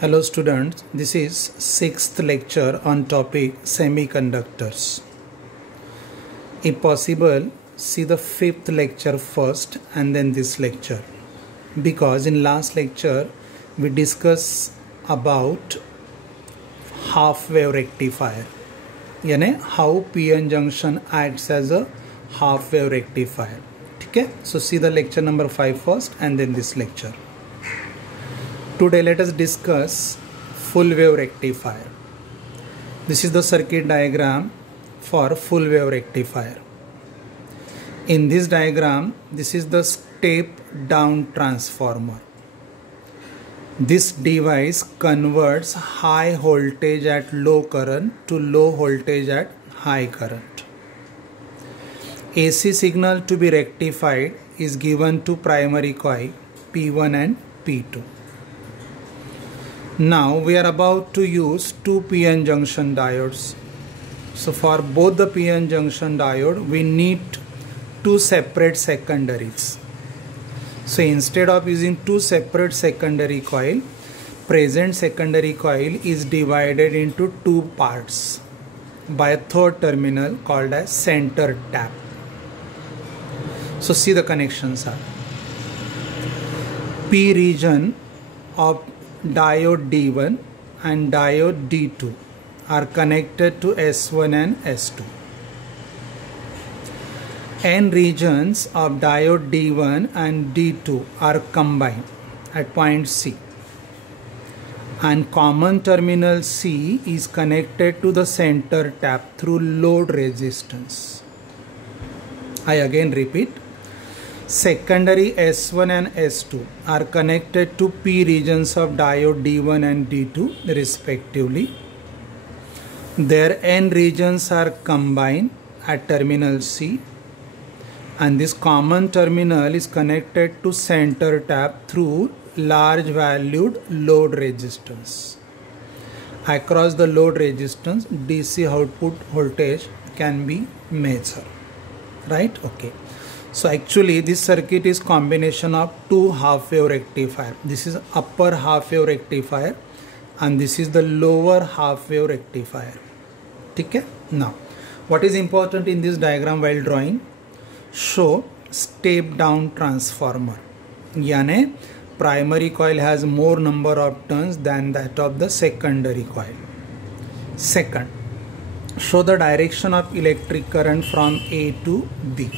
Hello students, this is 6th lecture on topic semiconductors. If possible, see the 5th lecture first and then this lecture, because in last lecture we discussed about half wave rectifier, यानी how PN junction acts as a half wave rectifier. Okay? So see the lecture number 5 first and then this lecture. Today let us discuss full wave rectifier. This is the circuit diagram for full wave rectifier. In this diagram, this is the step down transformer. This device converts high voltage at low current to low voltage at high current. AC signal to be rectified is given to primary coil P1 and P2. Now we are about to use two PN junction diodes. So for both the PN junction diode, we need two separate secondaries. So instead of using two separate secondary coil, present secondary coil is divided into two parts by a third terminal called as center tap. So see the connections are. P region of diode D1 and diode D2 are connected to S1 and S2. N regions of diode D1 and D2 are combined at point C, and common terminal C is connected to the center tap through load resistance. I again repeat. Secondary S1 and S2 are connected to P regions of diode D1 and D2 respectively. Their N regions are combined at terminal C, and this common terminal is connected to center tap through large valued load resistance. Across the load resistance, DC output voltage can be measured. Right? Okay. So actually this circuit is combination of two half wave rectifier. This is upper half wave rectifier and this is the lower half wave rectifier. Okay? Now what is important in this diagram while drawing? Show step down transformer. Yani primary coil has more number of turns than that of the secondary coil. Second, show the direction of electric current from A to B.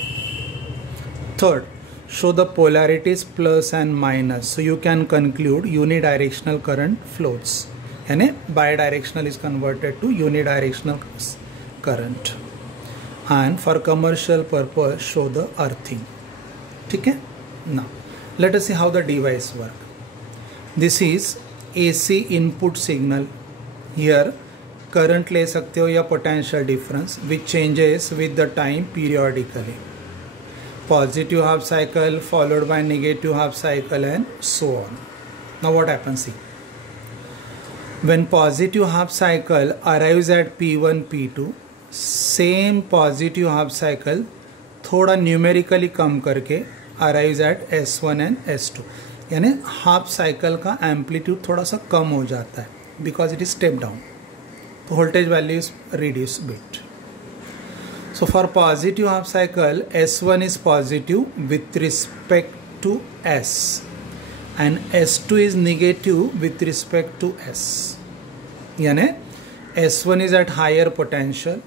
Third, show the polarities plus and minus, so you can conclude unidirectional current flows. And bidirectional is converted to unidirectional current. And for commercial purpose, show the earthing. Okay? Now, let us see how the device works. This is AC input signal. Here, current ले सकते हो या potential difference, which changes with the time periodically. Positive half cycle followed by negative half cycle and so on. Now what happens? See, when positive half cycle arrives at P1 P2, same positive half cycle थोड़ा numerically कम करके arrives at S1 and S2. यानी half cycle का amplitude थोड़ा सा कम हो जाता है because it is step down. तो voltage value is reduced bit. So for positive half cycle, S1 is positive with respect to S and S2 is negative with respect to S. Yani S1 is at higher potential,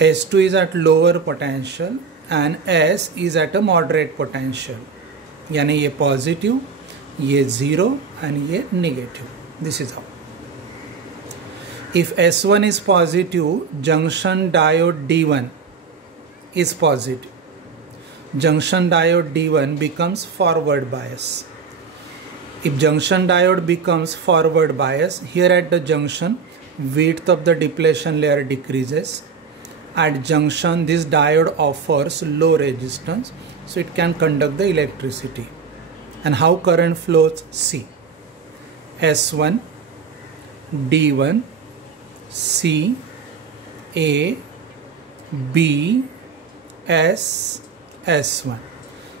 S2 is at lower potential and S is at a moderate potential. Yani ye positive, ye zero and ye negative. This is how. If S1 is positive, junction diode D1 is positive. Junction diode D1 becomes forward bias. If junction diode becomes forward bias, here at the junction, width of the depletion layer decreases. At junction, this diode offers low resistance, so it can conduct the electricity. And how current flows? See, S1, D1, C, A, B, S, S1.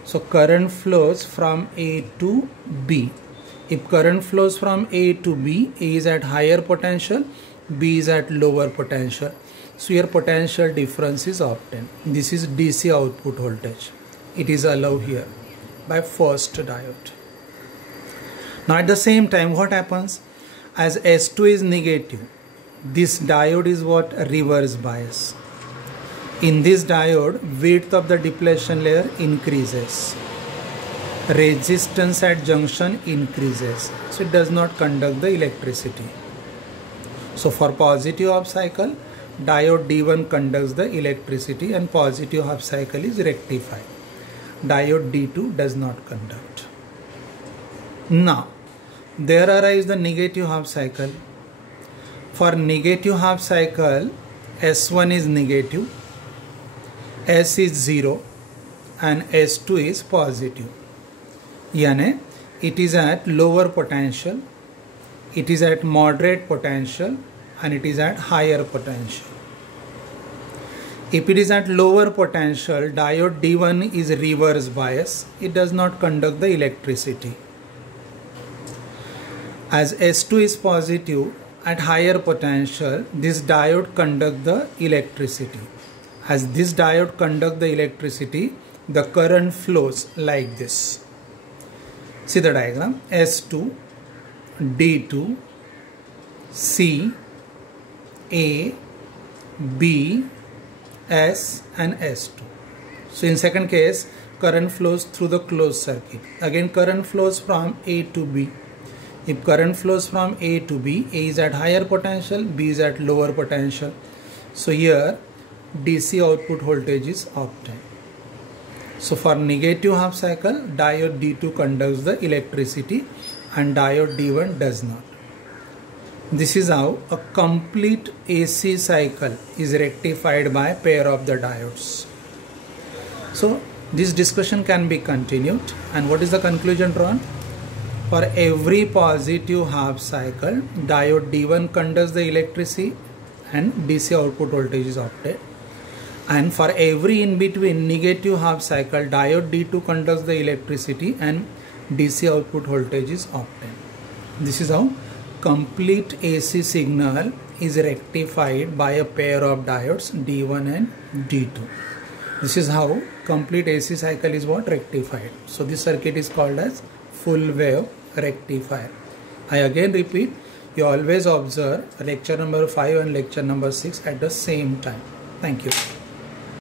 So current flows from A to B. If current flows from A to B, A is at higher potential, B is at lower potential. So here potential difference is obtained. This is DC output voltage. It is allowed here by first diode. Now at the same time, what happens? As S2 is negative, this diode is what? Reverse bias. In this diode, width of the depletion layer increases. Resistance at junction increases. So it does not conduct the electricity. So for positive half cycle, diode D1 conducts the electricity and positive half cycle is rectified. Diode D2 does not conduct. Now, there arrives the negative half cycle. For negative half cycle, S1 is negative, S is 0 and S2 is positive. Yani, it is at lower potential, it is at moderate potential and it is at higher potential. If it is at lower potential, diode D1 is reverse bias. It does not conduct the electricity. As S2 is positive, at higher potential, this diode conducts the electricity. As this diode conducts the electricity, the current flows like this. See the diagram. S2, D2, C, A, B, S and S2. So in second case, current flows through the closed circuit. Again, current flows from A to B. If current flows from A to B, A is at higher potential, B is at lower potential. So here DC output voltage is obtained. So for negative half cycle, diode D2 conducts the electricity and diode D1 does not. This is how a complete AC cycle is rectified by a pair of the diodes. So this discussion can be continued, and what is the conclusion drawn? For every positive half cycle, diode D1 conducts the electricity and DC output voltage is obtained. And for every in between negative half cycle, diode D2 conducts the electricity and DC output voltage is obtained. This is how complete AC signal is rectified by a pair of diodes D1 and D2. This is how complete AC cycle is what? Rectified. So this circuit is called as full wave rectifier. I again repeat, you always observe lecture number 5 and lecture number 6 at the same time. Thank you.